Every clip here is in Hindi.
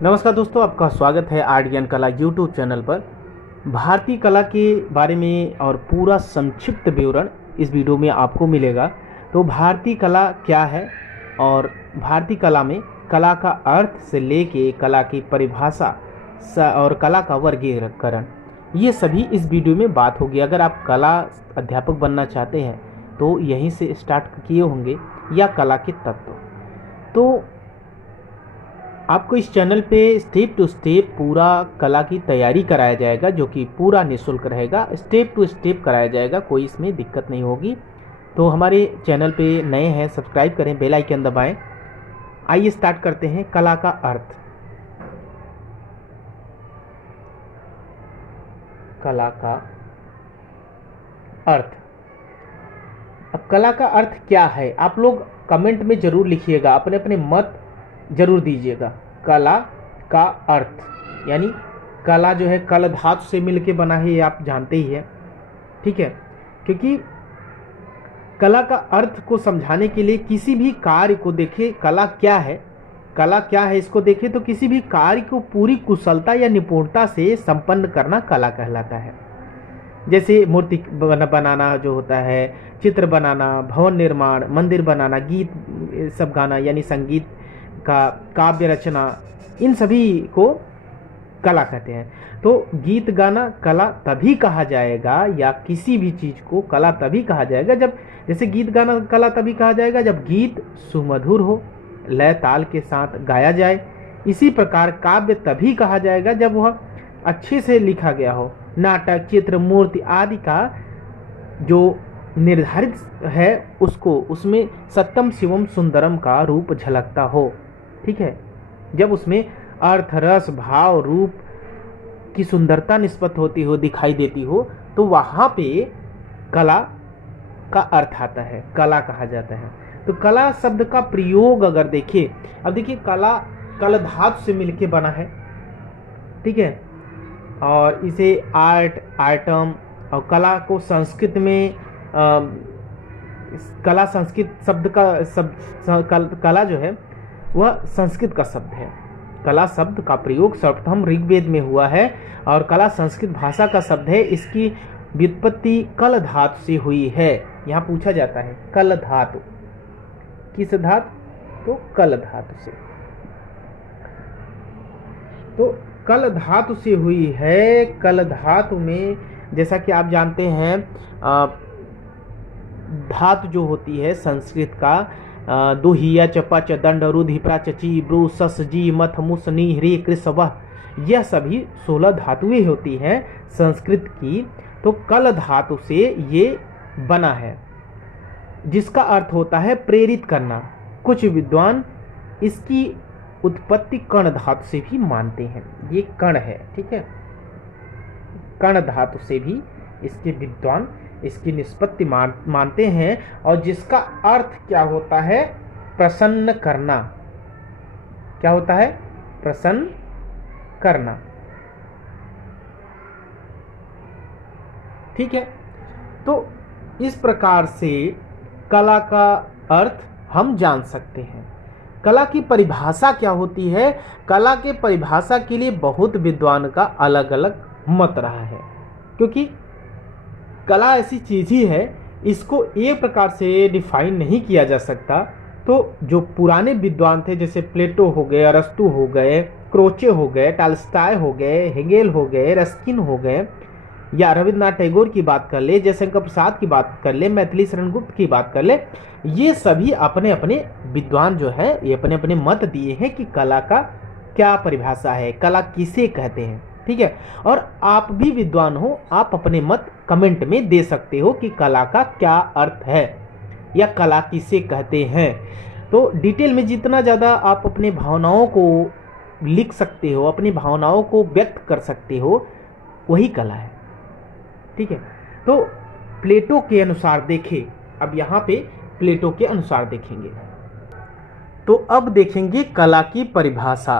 नमस्कार दोस्तों, आपका स्वागत है आर्ट ज्ञान कला यूट्यूब चैनल पर। भारतीय कला के बारे में और पूरा संक्षिप्त विवरण इस वीडियो में आपको मिलेगा। तो भारतीय कला क्या है और भारतीय कला में कला का अर्थ से लेके कला की परिभाषा और कला का वर्गीकरण, ये सभी इस वीडियो में बात होगी। अगर आप कला अध्यापक बनना चाहते हैं तो यहीं से स्टार्ट किए होंगे, या कला के तत्व। तो आपको इस चैनल पे स्टेप टू स्टेप पूरा कला की तैयारी कराया जाएगा, जो कि पूरा निःशुल्क रहेगा। स्टेप टू स्टेप कराया जाएगा, कोई इसमें दिक्कत नहीं होगी। तो हमारे चैनल पे नए हैं, सब्सक्राइब करें, बेल आइकन दबाएं। आइए स्टार्ट करते हैं। कला का अर्थ। कला का अर्थ। अब कला का अर्थ क्या है, आप लोग कमेंट में ज़रूर लिखिएगा, अपने अपने मत जरूर दीजिएगा। कला का अर्थ यानी कला जो है कल धातु से मिलके बना है, ये आप जानते ही हैं, ठीक है। क्योंकि कला का अर्थ को समझाने के लिए किसी भी कार्य को देखें, कला क्या है इसको देखें तो किसी भी कार्य को पूरी कुशलता या निपुणता से संपन्न करना कला कहलाता है। जैसे मूर्ति बनाना जो होता है, चित्र बनाना, भवन निर्माण, मंदिर बनाना, गीत सब गाना यानी संगीत का, काव्य रचना, इन सभी को कला कहते हैं। तो गीत गाना कला तभी कहा जाएगा, या किसी भी चीज़ को कला तभी कहा जाएगा जब, जैसे गीत गाना कला तभी कहा जाएगा जब गीत सुमधुर हो, लय ताल के साथ गाया जाए। इसी प्रकार काव्य तभी कहा जाएगा जब वह अच्छे से लिखा गया हो। नाटक, चित्र, मूर्ति आदि का जो निर्धारित है उसको, उसमें सत्यम शिवम सुंदरम का रूप झलकता हो, ठीक है। जब उसमें अर्थ, रस, भाव, रूप की सुंदरता निस्पत होती हो, दिखाई देती हो, तो वहाँ पे कला का अर्थ आता है, कला कहा जाता है। तो कला शब्द का प्रयोग अगर देखिए, अब देखिए कला कल धातु से मिलके बना है, ठीक है। और इसे आर्ट, आइटम और कला को संस्कृत में कला संस्कृत शब्द का कला जो है वह संस्कृत का शब्द है। कला शब्द का प्रयोग सर्वप्रथम ऋग्वेद में हुआ है और कला संस्कृत भाषा का शब्द है। इसकी व्युत्पत्ति कल धातु से हुई है। यहाँ पूछा जाता है कल धातु, किस धातु? तो कल धातु से। तो कल धातु से हुई है। कल धातु में जैसा कि आप जानते हैं धातु जो होती है संस्कृत का, दोहिया, चपा, चदंड, रुध, हिपरा, चची, ब्रू, सस, जी, मथ, मुस, नी, ह्री, कृस, वह, यह सभी 16 धातुएं होती हैं संस्कृत की। तो कल धातु से ये बना है, जिसका अर्थ होता है प्रेरित करना। कुछ विद्वान इसकी उत्पत्ति कण धातु से भी मानते हैं। ये कण है, ठीक है। कण धातु से भी इसके विद्वान इसकी निष्पत्ति मानते हैं, और जिसका अर्थ क्या होता है? प्रसन्न करना। क्या होता है? प्रसन्न करना, ठीक है। तो इस प्रकार से कला का अर्थ हम जान सकते हैं। कला की परिभाषा क्या होती है? कला के परिभाषा के लिए बहुत विद्वान का अलग अलग मत रहा है, क्योंकि कला ऐसी चीज़ ही है, इसको एक प्रकार से डिफाइन नहीं किया जा सकता। तो जो पुराने विद्वान थे, जैसे प्लेटो हो गए, अरस्तु हो गए, क्रोचे हो गए, टाल्स्टाय हो गए, हेगेल हो गए, रस्किन हो गए, या रविन्द्रनाथ टैगोर की बात कर ले, जयशंकर प्रसाद की बात कर ले, मैथिली शरण गुप्त की बात कर ले, ये सभी अपने अपने विद्वान जो है ये अपने अपने मत दिए हैं कि कला का क्या परिभाषा है, कला किसे कहते हैं, ठीक है। और आप भी विद्वान हो, आप अपने मत कमेंट में दे सकते हो कि कला का क्या अर्थ है या कला किसे कहते हैं। तो डिटेल में जितना ज़्यादा आप अपने भावनाओं को लिख सकते हो, अपनी भावनाओं को व्यक्त कर सकते हो, वही कला है, ठीक है। तो प्लेटो के अनुसार देखें, अब यहाँ पे प्लेटो के अनुसार देखेंगे। तो अब देखेंगे कला की परिभाषा।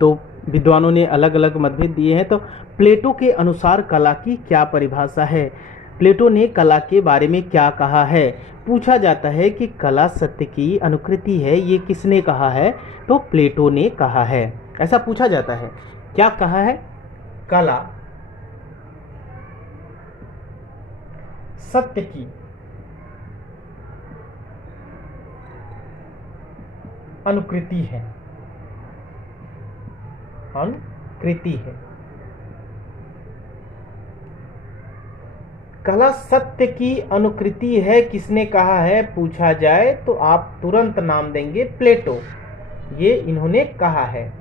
तो विद्वानों ने अलग अलग मतभेद दिए हैं। तो प्लेटो के अनुसार कला की क्या परिभाषा है? प्लेटो ने कला के बारे में क्या कहा है? पूछा जाता है कि कला सत्य की अनुकृति है, ये किसने कहा है? तो प्लेटो ने कहा है। ऐसा पूछा जाता है। क्या कहा है? कला सत्य की अनुकृति है, अनुकृति है। कला सत्य की अनुकृति है किसने कहा है पूछा जाए तो आप तुरंत नाम देंगे प्लेटो, ये इन्होंने कहा है।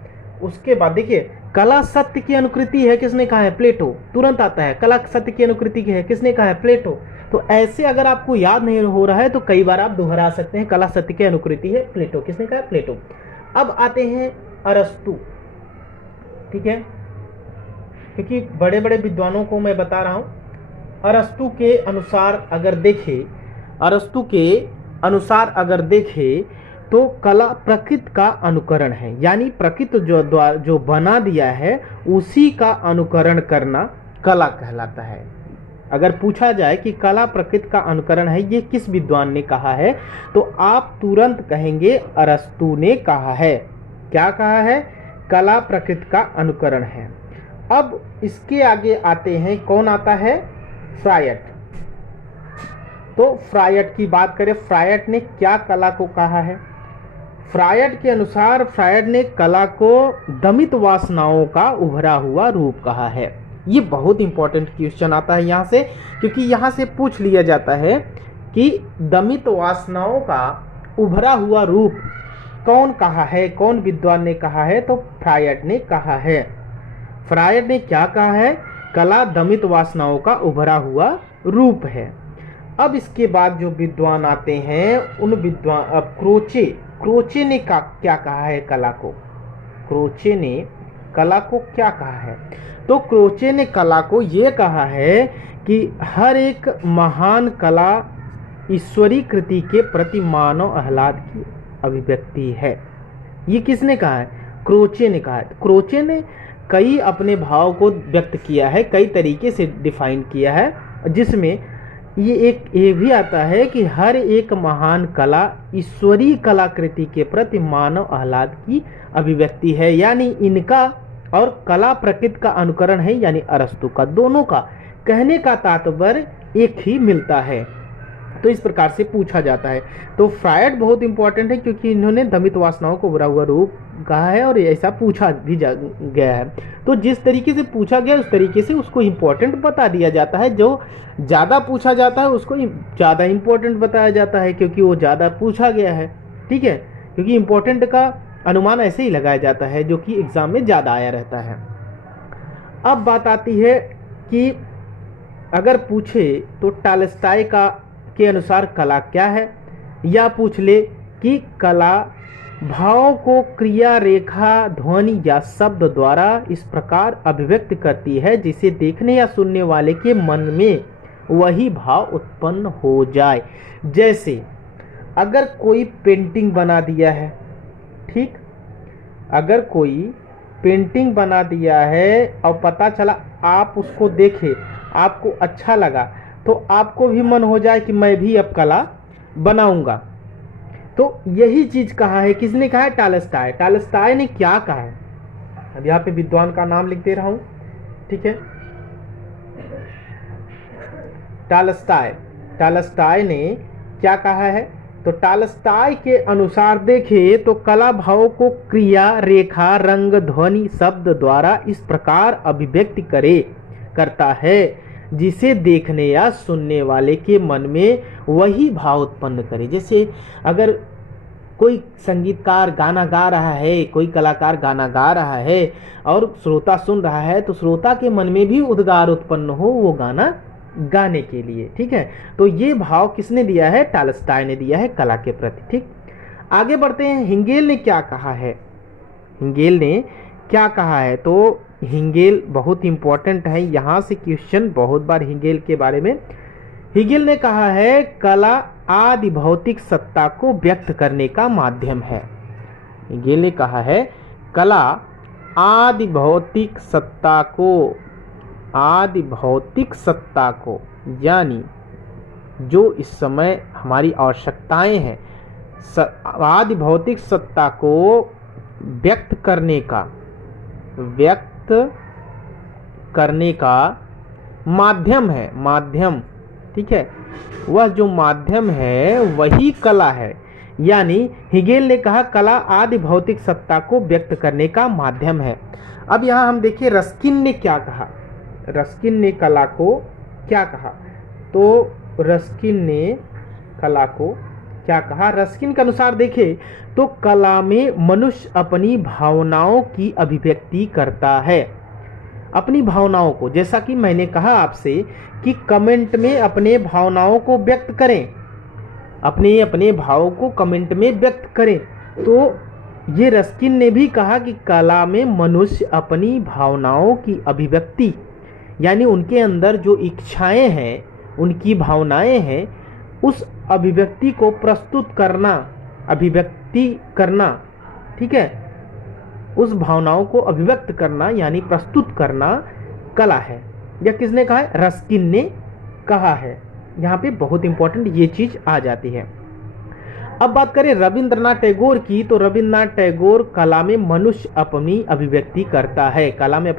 उसके बाद देखिए, कला सत्य की अनुकृति है किसने कहा है? प्लेटो। तुरंत आता है कला सत्य की अनुकृति है किसने कहा है? प्लेटो। तो ऐसे अगर आपको याद नहीं हो रहा है तो कई बार आप दोहरा सकते हैं, कला सत्य की अनुकृति है प्लेटो। किसने कहा? प्लेटो। अब आते हैं अरस्तु, ठीक है, क्योंकि बड़े बड़े विद्वानों को मैं बता रहा हूं। अरस्तु के अनुसार अगर देखें तो कला प्रकृति का अनुकरण है, यानी प्रकृति जो बना दिया है उसी का अनुकरण करना कला कहलाता है। अगर पूछा जाए कि कला प्रकृति का अनुकरण है, ये किस विद्वान ने कहा है, तो आप तुरंत कहेंगे अरस्तु ने कहा है। क्या कहा है? कला प्रकृति का अनुकरण है। अब इसके आगे आते हैं, कौन आता है? फ्रायड। तो फ्रायड की बात करें, फ्रायड ने क्या कला को कहा है? फ्रायड के अनुसार फ्रायड ने कला को दमित वासनाओं का उभरा हुआ रूप कहा है। ये बहुत इंपॉर्टेंट क्वेश्चन आता है यहाँ से, क्योंकि यहाँ से पूछ लिया जाता है कि दमित वासनाओं का उभरा हुआ रूप कौन कहा है, कौन विद्वान ने कहा है? तो फ्रायड ने कहा है। फ्रायड ने क्या कहा है? कला दमित वासनाओं का उभरा हुआ रूप है। अब इसके बाद जो विद्वान आते हैं उन विद्वान, अब क्रोचे ने क्या कहा है कला को? क्रोचे ने कला को क्या कहा है? तो क्रोचे ने कला को ये कहा है कि हर एक महान कला ईश्वरी कृति के प्रति मानव आह्लाद की अभिव्यक्ति है। ये किसने कहा है? क्रोचे ने कहा है। क्रोचे ने कई अपने भाव को व्यक्त किया है, कई तरीके से डिफाइन किया है, जिसमें ये भी आता है कि हर एक महान कला ईश्वरीय कलाकृति के प्रति मानव आह्लाद की अभिव्यक्ति है, यानी इनका और कला प्रकृति का अनुकरण है, यानी अरस्तु का। दोनों का कहने का तात्पर्य एक ही मिलता है। तो इस प्रकार से पूछा जाता है। तो फ्रायड बहुत इंपॉर्टेंट है, क्योंकि इन्होंने दमित वासनाओं को उभरा हुआ रूप कहा है और ऐसा पूछा भी गया है। तो जिस तरीके से पूछा गया उस तरीके से उसको इम्पोर्टेंट बता दिया जाता है। जो ज़्यादा पूछा जाता है उसको ज़्यादा इम्पोर्टेंट बताया जाता है, क्योंकि वो ज़्यादा पूछा गया है, ठीक है। क्योंकि इम्पोर्टेंट का अनुमान ऐसे ही लगाया जाता है जो कि एग्जाम में ज़्यादा आया रहता है। अब बात आती है कि अगर पूछे तो टॉलस्टॉय के अनुसार कला क्या है, या पूछ ले कि कला भाव को क्रिया, रेखा, ध्वनि या शब्द द्वारा इस प्रकार अभिव्यक्त करती है जिसे देखने या सुनने वाले के मन में वही भाव उत्पन्न हो जाए। जैसे अगर कोई पेंटिंग बना दिया है, ठीक, अगर कोई पेंटिंग बना दिया है और पता चला आप उसको देखे, आपको अच्छा लगा, तो आपको भी मन हो जाए कि मैं भी अब कला बनाऊंगा। तो यही चीज कहा है, किसने कहा है? टॉलस्टॉय। टॉलस्टॉय ने क्या कहा है? अब यहाँ पे विद्वान का नाम लिख दे रहा हूं, ठीक है। टॉलस्टॉय ने क्या कहा है? तो टॉलस्टॉय के अनुसार देखें तो कला भाव को क्रिया, रेखा, रंग, ध्वनि, शब्द द्वारा इस प्रकार अभिव्यक्ति करता है जिसे देखने या सुनने वाले के मन में वही भाव उत्पन्न करे। जैसे अगर कोई संगीतकार गाना गा रहा है, कोई कलाकार गाना गा रहा है और श्रोता सुन रहा है, तो श्रोता के मन में भी उद्गार उत्पन्न हो वो गाना गाने के लिए, ठीक है। तो ये भाव किसने दिया है? टॉलस्टॉय ने दिया है कला के प्रति, ठीक। आगे बढ़ते हैं, हिंगेल ने क्या कहा है? हिंगेल ने क्या कहा है? तो हिंगेल बहुत इंपॉर्टेंट है, यहाँ से क्वेश्चन बहुत बार हिंगेल के बारे में। हिंगेल ने कहा है कला आदि भौतिक सत्ता को व्यक्त करने का माध्यम है। हिंगेल ने कहा है कला आदि भौतिक सत्ता को, यानी जो इस समय हमारी आवश्यकताएं हैं, आदि भौतिक सत्ता को व्यक्त करने का व्यक्त करने का माध्यम है, माध्यम, ठीक है, वह जो माध्यम है वही कला है। यानी हेगेल ने कहा कला आदि भौतिक सत्ता को व्यक्त करने का माध्यम है। अब यहाँ हम देखिए रस्किन ने क्या कहा, रस्किन ने कला को क्या कहा, तो रस्किन ने कला को क्या कहा, रस्किन के अनुसार देखें तो कला में मनुष्य अपनी भावनाओं की अभिव्यक्ति करता है, अपनी भावनाओं को, जैसा कि मैंने कहा आपसे कि कमेंट में अपने भावनाओं को व्यक्त करें, अपने अपने भावों को कमेंट में व्यक्त करें। तो ये रस्किन ने भी कहा कि कला में मनुष्य अपनी भावनाओं की अभिव्यक्ति, यानी उनके अंदर जो इच्छाएं हैं, उनकी भावनाएं हैं, उस अभिव्यक्ति को प्रस्तुत करना, अभिव्यक्ति करना, ठीक है, उस भावनाओं को अभिव्यक्त करना यानी प्रस्तुत करना कला है। यह किसने कहा है? रस्किन ने कहा है। यहाँ पे बहुत इंपॉर्टेंट ये चीज आ जाती है। अब बात करें रविंद्रनाथ टैगोर की, तो रविंद्रनाथ टैगोर कला में मनुष्य अपनी अभिव्यक्ति करता है, कला में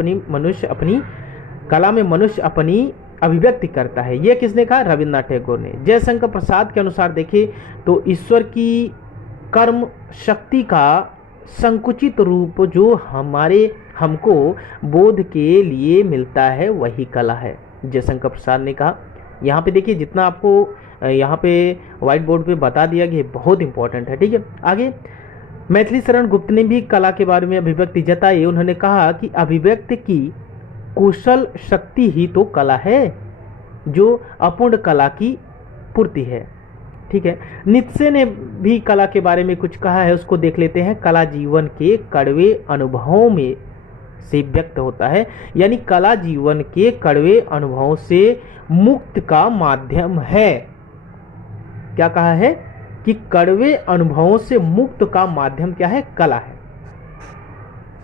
मनुष्य अपनी अभिव्यक्ति करता है। यह किसने कहा? रविंद्रनाथ टैगोर ने। जयशंकर प्रसाद के अनुसार देखें तो ईश्वर की कर्म शक्ति का संकुचित रूप जो हमको बोध के लिए मिलता है वही कला है, जयशंकर प्रसाद ने कहा। यहाँ पे देखिए जितना आपको यहाँ पे व्हाइट बोर्ड पे बता दिया गया बहुत इंपॉर्टेंट है, ठीक है। आगे मैथिली शरण गुप्त ने भी कला के बारे में अभिव्यक्ति जताई। उन्होंने कहा कि अभिव्यक्ति की कुशल शक्ति ही तो कला है, जो अपूर्ण कला की पूर्ति है, ठीक है। नीत्शे ने भी कला के बारे में कुछ कहा है, उसको देख लेते हैं। कला जीवन के कड़वे अनुभवों में से व्यक्त होता है, यानी कला जीवन के कड़वे अनुभवों से मुक्त का माध्यम है। क्या कहा है कि कड़वे अनुभवों से मुक्त का माध्यम क्या है? कला है।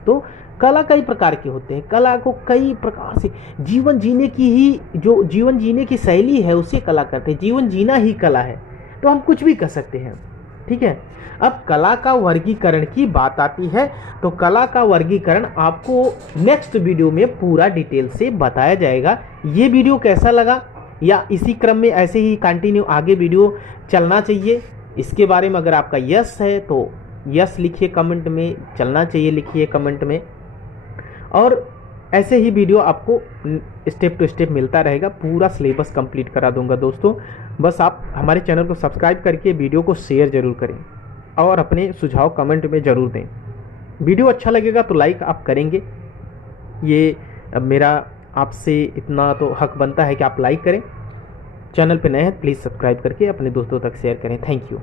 तो कला कई प्रकार के होते हैं, कला को कई प्रकार से जीवन जीने की ही, जो जीवन जीने की शैली है उसे कला करते हैं। जीवन जीना ही कला है, तो हम कुछ भी कर सकते हैं, ठीक है। अब कला का वर्गीकरण की बात आती है, तो कला का वर्गीकरण आपको नेक्स्ट वीडियो में पूरा डिटेल से बताया जाएगा। ये वीडियो कैसा लगा, या इसी क्रम में ऐसे ही कंटिन्यू आगे वीडियो चलना चाहिए, इसके बारे में अगर आपका यस है तो यस लिखिए कमेंट में, चलना चाहिए लिखिए कमेंट में। और ऐसे ही वीडियो आपको स्टेप टू स्टेप मिलता रहेगा, पूरा सिलेबस कंप्लीट करा दूंगा दोस्तों। बस आप हमारे चैनल को सब्सक्राइब करके वीडियो को शेयर जरूर करें और अपने सुझाव कमेंट में ज़रूर दें। वीडियो अच्छा लगेगा तो लाइक आप करेंगे, ये मेरा आपसे इतना तो हक बनता है कि आप लाइक करें। चैनल पे नए हैं प्लीज़ सब्सक्राइब करके अपने दोस्तों तक शेयर करें। Thank you.